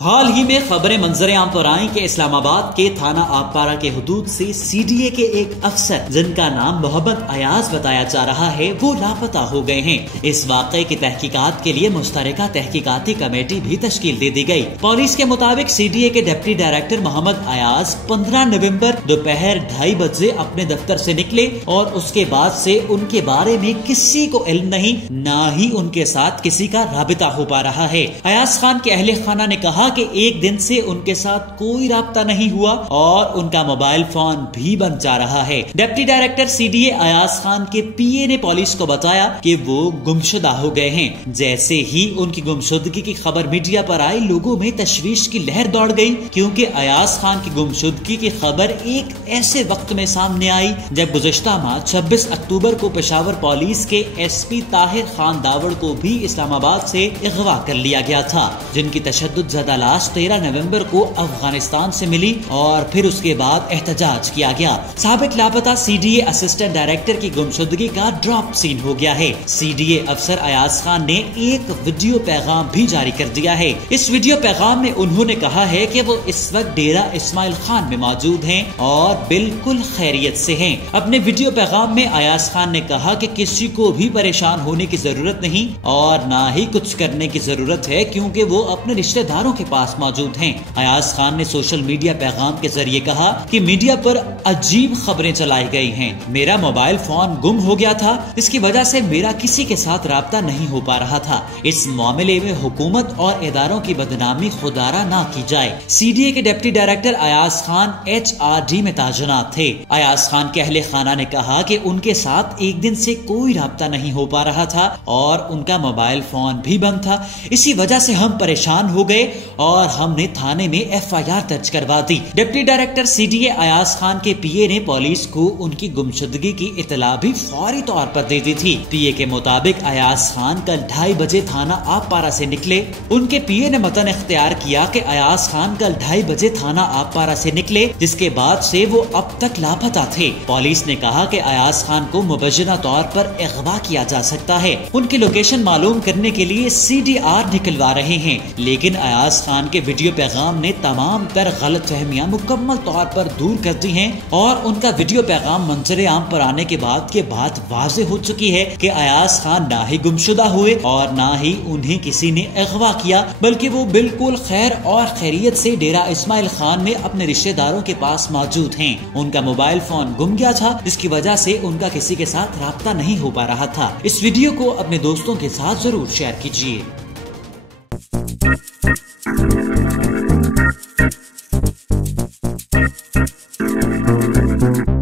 हाल ही में खबरें मंजरे आम पर आई कि इस्लामाबाद के थाना आपपारा के हुदूद से सीडीए के एक अफसर जिनका नाम मोहम्मद अयाज बताया जा रहा है वो लापता हो गए हैं। इस वाक़े की तहकीकात के लिए मुश्तरका तहकीकाती कमेटी भी तश्कील दे दी गई। पुलिस के मुताबिक सीडीए के डिप्टी डायरेक्टर मोहम्मद अयाज 15 नवंबर दोपहर 2:30 बजे अपने दफ्तर से निकले और उसके बाद से उनके बारे में किसी को इल्म नहीं, न ही उनके साथ किसी का राबिता हो पा रहा है। अयाज खान के अहले खाना ने कहा कि एक दिन से उनके साथ कोई राब्ता नहीं हुआ और उनका मोबाइल फोन भी बंद जा रहा है। Deputy director CDA Ayaz Khan के पीए ने पुलिस को बताया कि वो गुमशुदा हो गए हैं। जैसे ही उनकी गुमशुदगी की खबर मीडिया पर आई, लोगों में तशवीश की लहर दौड़ गई, क्योंकि अयाज खान की गुमशुदगी की खबर एक ऐसे वक्त में सामने आई जब गुज़िश्ता माह 26 अक्टूबर को पेशावर पुलिस के एसपी ताहिर खान दावड़ को भी इस्लामाबाद से अगवा कर लिया गया था, जिनकी तशद्दुद ज़दा लाश 13 नवंबर को अफगानिस्तान से मिली और फिर उसके बाद एहतजाज किया गया। साबिक लापता सीडीए असिस्टेंट डायरेक्टर की गुमशुदगी का ड्रॉप सीन हो गया है। सीडीए अफसर अयाज खान ने एक वीडियो पैगाम भी जारी कर दिया है। इस वीडियो पैगाम में उन्होंने कहा है कि वो इस वक्त डेरा इस्माइल खान में मौजूद हैं और बिल्कुल खैरियत से हैं। अपने वीडियो पैगाम में अयाज खान ने कहा कि किसी को भी परेशान होने की जरूरत नहीं और न ही कुछ करने की जरूरत है, क्योंकि वो अपने रिश्तेदारों के पास मौजूद हैं। अयाज खान ने सोशल मीडिया पैगाम के जरिए कहा कि मीडिया पर अजीब खबरें चलाई गई हैं। मेरा मोबाइल फोन गुम हो गया था, इसकी वजह से मेरा किसी के साथ राब्ता नहीं हो पा रहा था। इस मामले में हुकूमत और इदारों की बदनामी खुदारा ना की जाए। सीडीए के deputy director Ayaz Khan HRD में ताजुनात थे। अयाज खान के अहले खाना ने कहा कि उनके साथ एक दिन से कोई राब्ता नहीं हो पा रहा था और उनका मोबाइल फोन भी बंद था। इसी वजह से हम परेशान हो गए और हमने थाने में FIR दर्ज करवा दी। Deputy director CDA Ayaz Khan के पीए ने पुलिस को उनकी गुमशुदगी की इतला भी फौरी तौर पर दे दी थी। पीए के मुताबिक अयाज खान कल 2:30 बजे थाना आपपारा से निकले। उनके पीए ने मतन इख्तियार किया कि अयाज खान कल 2:30 बजे थाना आपपारा से निकले, जिसके बाद से वो अब तक लापता थे। पुलिस ने कहा कि अयाज खान को मुबैना तौर पर अगवा किया जा सकता है। उनकी लोकेशन मालूम करने के लिए CDR निकलवा रहे हैं, लेकिन अयाज खान के वीडियो पैगाम ने तमाम तर गलत फहमियाँ मुकम्मल तौर पर दूर कर दी हैं और उनका वीडियो पैगाम मंजरे आम पर आने के बाद ये बात वाज़ेह हो चुकी है कि अयाज खान ना ही गुमशुदा हुए और ना ही उन्हें किसी ने अगवा किया, बल्कि वो बिल्कुल खैर और खैरियत से डेरा इस्माइल खान में अपने रिश्तेदारों के पास मौजूद हैं। उनका मोबाइल फोन गुम गया था, जिसकी वजह से उनका किसी के साथ राब्ता नहीं हो पा रहा था। इस वीडियो को अपने दोस्तों के साथ जरूर शेयर कीजिए। Thank you.